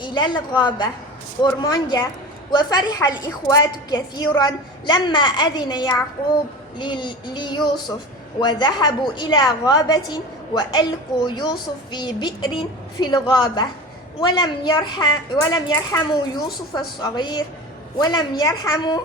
إلى الغابة أورمونجا. وفرح الإخوة كثيرا لما أذن يعقوب ليوسف وذهبوا إلى غابة وألقوا يوسف في بئر في الغابة ولم يرحموا يوسف الصغير ولم يرحموا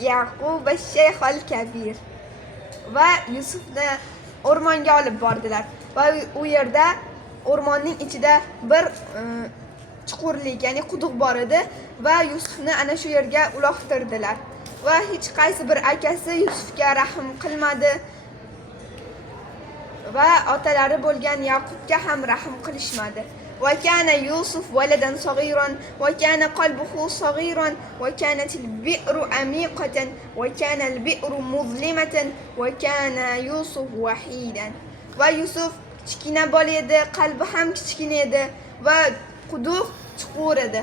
يعقوب الشيخ الكبير. Va Yusufni o'rmonga olib bordilar va u yerda o'rmonning ichida bir chuqurlik, ya'ni quduq bor edi va Yusufni ana shu yerga uloqtirdilar. Va hech qaysi bir akasi Yusufga rahm qilmadi va otalari bo'lgan Yaqubga ham rahm qilishmadi. وكان يوسف ولدا صغيرا وكان قلبه صغيرا وكانت البئر عميقة وكان البئر مظلمة وكان يوسف وحيدا. ويوسف kichkina bola edi, qalbi ham kichkina edi va quduq chuqur edi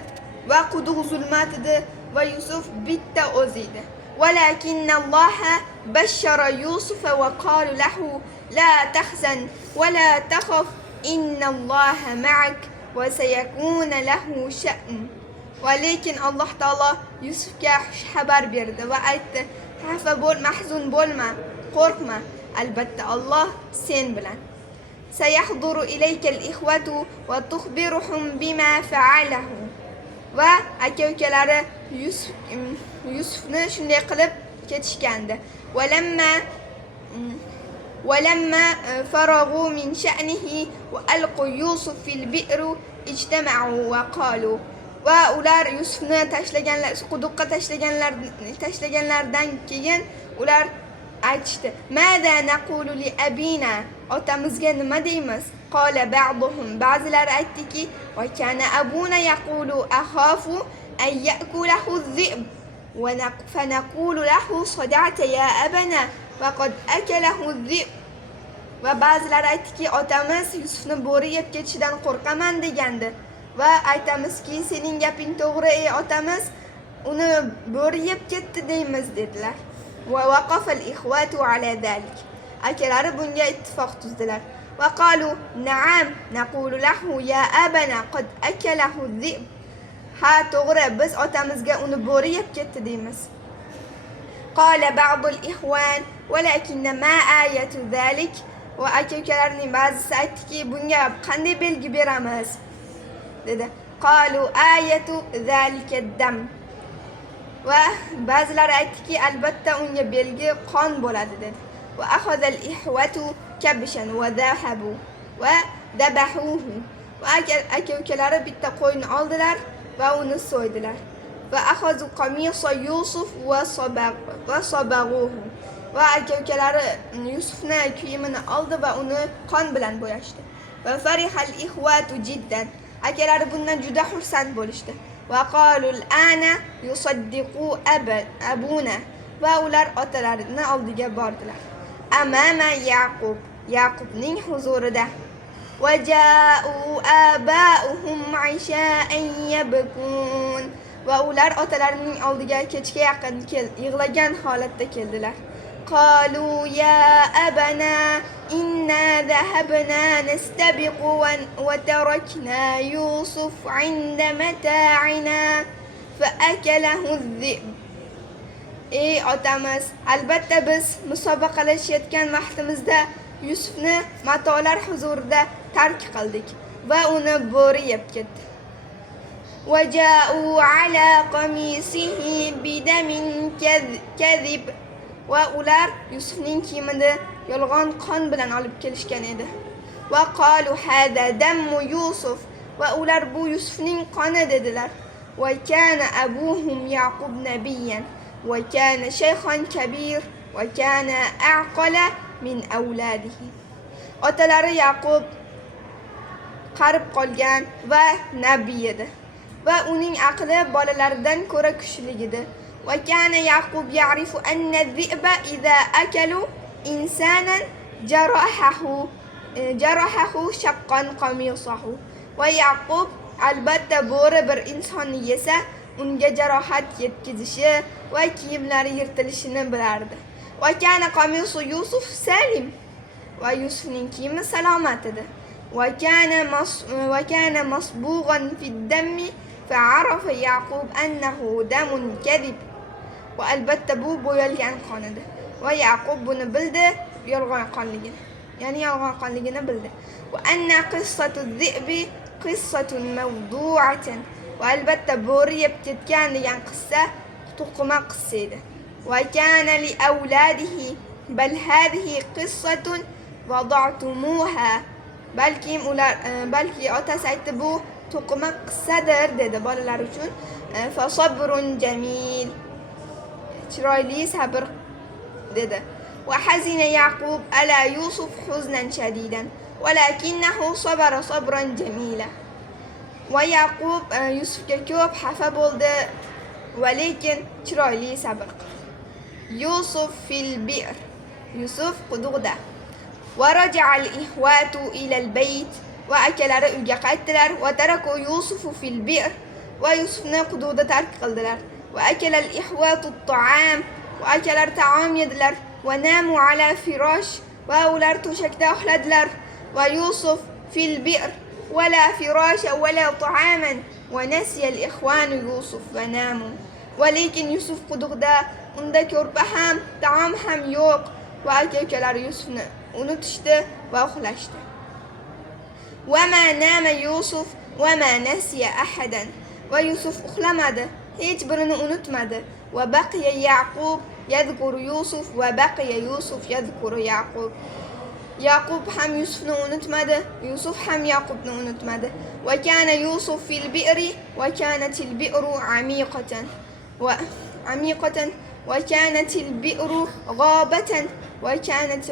va quduq zulmat edi va Yusuf bitta o'zi edi. ولكن الله بشر يوسف وقال له لا تحزن ولا تخف إن الله معك وسيكون له شأن. ولكن الله تعالى Yusufga xabar berdi va aytdi: xafa bo'l, mahzun bo'lma, qo'rqma, albatta Alloh sen bilan. سيحضر إليك الإخوة وتخبرهم بما فعله. Va aka-ukalari Yusufni shunday qilib ketishgandi. ولما فرغوا من شأنه وألقوا يوسف في البئر اجتمعوا وقالوا. Va ular Yusufni quduqqa tashlaganlardan keyin ular aytishdi: "Mada naqulu li abina?" Otamizga nima deymiz? Qala ba'duhum, ba'zilar aytdiki: "Va kana abuna yaqulu akhafu an ya'kulahu adh-dhi'b wa fanaqulu lahu sada'ta ya abana va qad akalahu adh-dhi'b." Va ba'zilar aytdiki, otamiz Yusufni bo'ri yeb ketishidan qo'rqaman degandi va aytamizki, sening gaping to'g'ri ey otamiz, uni bo'ri yeb ketdi deymiz dedilar. Va waqafa al-ikhwatu ala zalik. Akalari bunga ittifoq tuzdilar. Va qalu na'am naqulu lahu ya abana qad akalahu adh-dhi'b. Ha, to'g'ri, biz otamizga uni bo'ri yeb ketdi deymiz. Qala ba'du al-ikhwan walakin ma ayatu zalik. Va aka-ukalarning ba'zisi aytdiki, bunga qanday belgi beramiz dedi. Qalu ayatu zalika ad-dam. Va ba'zilar aytdiki, albatta unga belgi qon bo'ladi dedi. Va akhadha al-ihwatu kabshan va dhahabu va dabahuhu. Va aka-ukalari bitta qo'yni oldilar va uni so'ydilar. Va akhazu qamisa Yusuf va sabaghuhu. Va aka-ukalari Yusufni kiyimini oldi va uni qon bilan bo'yashdi. Va farihal ihwatu jiddan. Akalari bundan juda xursand bo'lishdi. Va qalu al-ana yusaddiqu abuna. Va ular otalarining oldiga bordilar. Amama Yaqub, Yaqubning huzurida. Va ja'u aba'uhum 'isha'an yabkun. Va ular otalarining oldiga kechga yaqin yig'lagan holatda keldilar. قالوا يا أبنا إنا ذهبنا نستبق وتركنا يوسف عند متاعنا فأكله الذئب. Ey otamiz, albatta biz musobaqalashayotgan vaqtimizda Yusufni matolar huzurida tark qildik va uni bo'ri yeb ketdi. وجاءوا على قميصه بدم كذب. Va ular Yusufning kiyimini yolg'on qon bilan olib kelishgan edi. Va qalu hada dammu Yusuf. Va ular bu Yusufning qoni dedilar. Va kana abuhum Yaqub nabiyyan va kana shaykhan kabir va kana aqala min awladihi. Otalari Yaqub qarib qolgan va nabiy edi va uning aqli bolalaridan ko'ra kuchli edi. وكان يعقوب يعرف أن الذئب إذا أكلوا إنسانا جرحه شقا قميصه. ويعقوب albatta bo'ri bir insonni yesa unga jarohat yetkazishi va kiyimlari yirtilishini bilardi. Va kana qamisu Yusuf salim. Va Yusufning kiyimi salomat edi. وكان مصبوغا في الدم فعرف يعقوب أنه دم كذب. والبته bu bo'yalgan qon edi va Yaqub buni bildi, yolg'on qonligini. Ya'ni yolg'on qonligini bildi. Va anna qissatu dhi'bi qissatun mawdu'atan. Va albatta bo'ri yeb ketgan degan qissa to'qima qissa edi. Va kana li awladihi bal hadhihi qissatun wada'tumuha. Balki otasi aytdi bu to'qima qissadir dedi bolalar uchun. Fa sabrun jamil. chiroyli sabr dedi. وحزن يعقوب على يوسف حزنا شديدا ولكنه صبر صبرا جميلا. ويعقوب يوسفga ko'p xafa bo'ldi lekin chiroyli sabr qildi. يوسف في البئر. يوسف quduqda. ورجع الإخوات إلى البيت. وأكلari uyga qaytdilar. وتركوا يوسف في البئر. ويوسفni quduqda tark qildilar. وأكل الإخوات الطعام. وأكلر طعام يدلر. وناموا على فراش. وأولر توشكدا أحلدلر. ويوسف في البئر ولا فراش ولا طعاما. ونسي الإخوان يوسف وناموا. ولكن يوسف quduqda unda ko'rpa ham taom ham yo'q va aka-ukalar Yusufni unutishdi va uxlashdi. وما نام يوسف وما نسي أحدا. va Yusuf uxlamadi, hech birini unutmadi. وبقي يعقوب يذكر يوسف وبقي يوسف يذكر يعقوب. Yaqub ham Yusufni unutmadi, Yusuf ham Yaqubni unutmadi. وكان يوسف في البئر وكانت البئر عميقة وكانت البئر غابة وكانت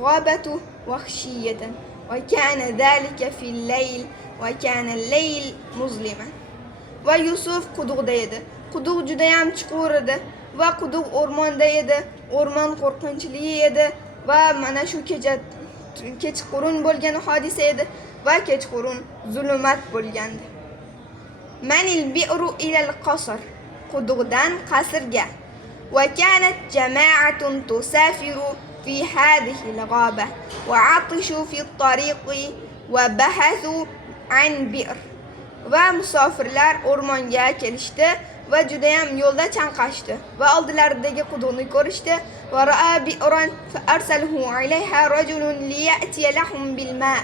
غابة وخشية وكان ذلك في الليل وكان الليل مظلما. va Yusuf quduqda edi. Quduq juda ham chuqur edi va quduq o'rmonda edi. O'rmon qo'rqinchli edi va mana shu kechqurun bo'lgan hodisa edi va kechqurun zulmat bo'lgandi. Manil bi'ru ila al-qasr. quduqdan qasrga. وكانت جماعة تسافر في هذه الغابة وعطشوا في الطريق وبحثوا عن بئر. va musofirlar o'rmonga kelishdi va juda ham yo'lda chanqashdi va oldilaridagi quduqni ko'rishdi. Va ra'a bi'ran fa arsalahu alayha rajulun liya'tiya lahum bil ma'.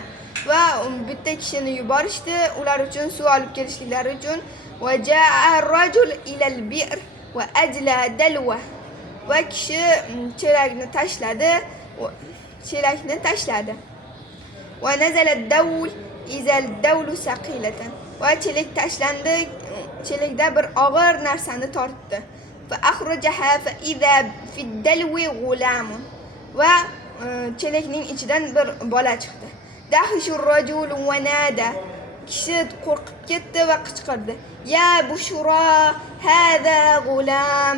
va bitta kishini yuborishdi ular uchun suv olib kelishliklari uchun. Va ja'a ar-rajul ila al-bi'r va ajla dalwa. va kishi chelakni tashladi. Va nazala ad-dawl iza ad-dawlu saqilatan. va chelak tashlandi, chelakda bir og'ir narsani tortdi. Fa akhrajaha fa idha fi ad-dalwi g'ulamun. va chelakning ichidan bir bola chiqdi. Dahishur rajul va nada. kishi qo'rqib ketdi va qichqirdi. Ya bushra hada g'ulam.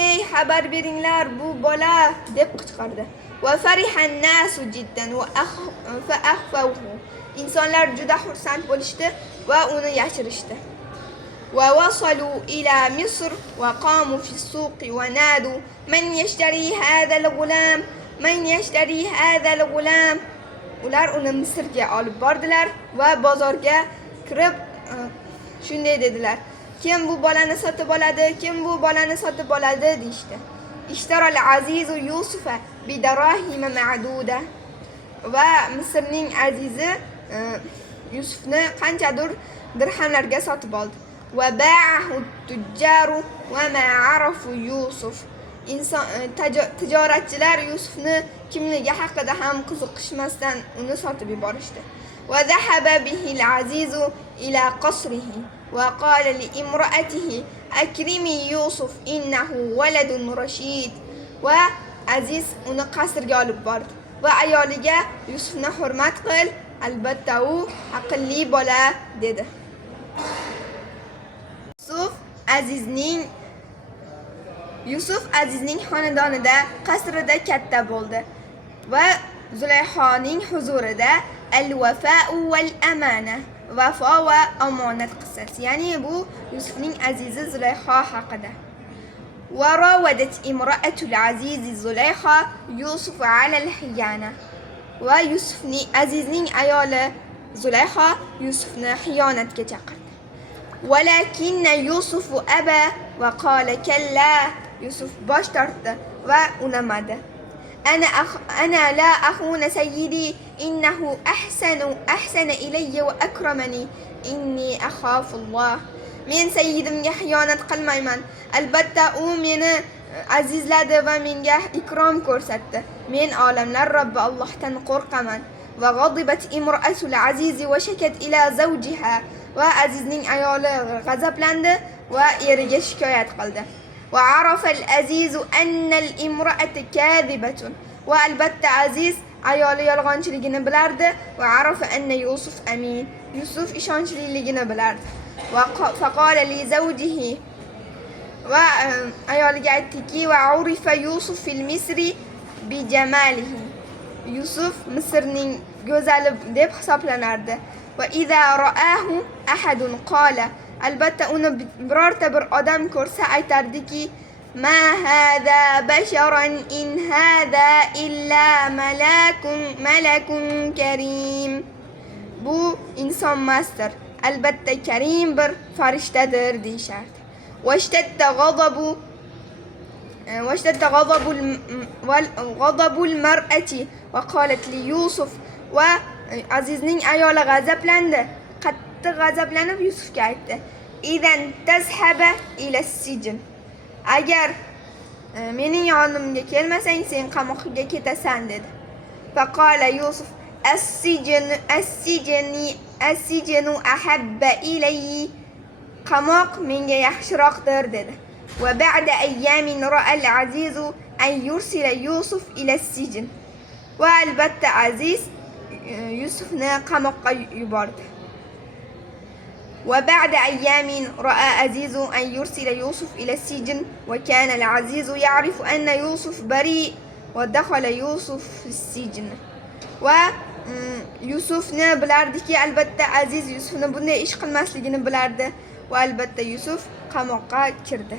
ey xabar beringlar, bu bola deb qichqirdi. Va fariha an-nasu jiddan va akhfawhu. insonlar juda xursand bo'lishdi va uni yashirishdi. Va wasalu ila Misr va qamu fi as-suq wa nadu man yashtari hadha al-ghulam man yashtari hadha al-ghulam. ular uni Misrga olib bordilar va bozorga kirib shunday dedilar: kim bu bolani sotib oladi, kim bu bolani sotib oladi deydi. Ishtara al-azizu Yusufa bi darahim ma'duda. va Misrning azizi Yusufni qanchadir dirhamlarga sotib oldi. Va ba'ahu tujjaru va ma arafu Yusuf. tijoratchilar Yusufni kimligi haqida ham qiziqishmasdan uni sotib yuborishdi. Va zahaba bihi al-azizu ila qasrihi va qala li imra'atihi akrimi Yusuf innahu waladun rashid. va aziz uni qasrga olib bordi va ayoliga Yusufni hurmat qil, albatta u aqlli bola dedi. Yusuf Azizning xonadonida, qasrida katta bo'ldi va Zulayhoning huzurida al-vafa'u wal-amana, vafo va omonat qissasi. Ya'ni bu Yusufning azizi Zulayho haqida. وراودت امرأة العزيز زليخة يوسف على الخيانة. va Azizning ayoli Zulayho Yusufni xiyonatga chaqirdi. Walakinna Yusuf aba va qala kalla. Yusuf bosh tortdi va unamadi. Ana la akhuna sayyidi innahu ahsana ilayya wa akramani inni akhafullah. Men sayyidimga xiyonat qilmayman. Albatta u meni azizladi va menga ikrom ko'rsatdi. Men olamlar Robbi Allohdan qo'rqaman. Va g'adibat imra'atul aziz va shakat ila zawjiha. Va azizning ayoli g'azablandi va eriga shikoyat qildi. Va arafa al-aziz anna al-imra'ata kadhibatun. Va albatta aziz ayoli yolg'onchiligini bilardi va arafa anna Yusuf amin. Yusuf ishonchliligini bilardi. Va faqala li zawjihi. Va ayoliga aytdiki va urifa Yusuf fil Misri bi jamalihi. Yusuf Misrning go'zali deb hisoblanardi. Va idza ra'ahu ahadun qala. Albatta uni birorta bir odam ko'rsa aytardiki ma hada basharan in hada illa malakun karim. Bu inson emasdir, albatta karim bir farishtadir deyishardi. واشتد غضب المرأة وقالت ليوسف. va azizning ayoli g'azablandi. Qattiq g'azablanib Yusufga aytdi: "Idan tazhaba ila sijn." Agar mening yonimga kelmasang, sen qamoqqa ketasan dedi. Faqala Yusuf: "As-sijnu ahabba ilayya." Qamoq menga yaxshiroqdir dedi. Va ba'da ayyamin ra'a al-aziz an yursila Yusuf ila sijn. Va albatta aziz Yusufni qamoqqa yubordi. وبعد أيام رأى عزيز أن يرسل يوسف إلى السجن وكان العزيز يعرف أن يوسف بريء ودخل يوسف في السجن. Yusufni bilardiki, albatta aziz Yusufni bunday ish qilmasligini bilardi va albatta Yusuf qamoqqa kirdi.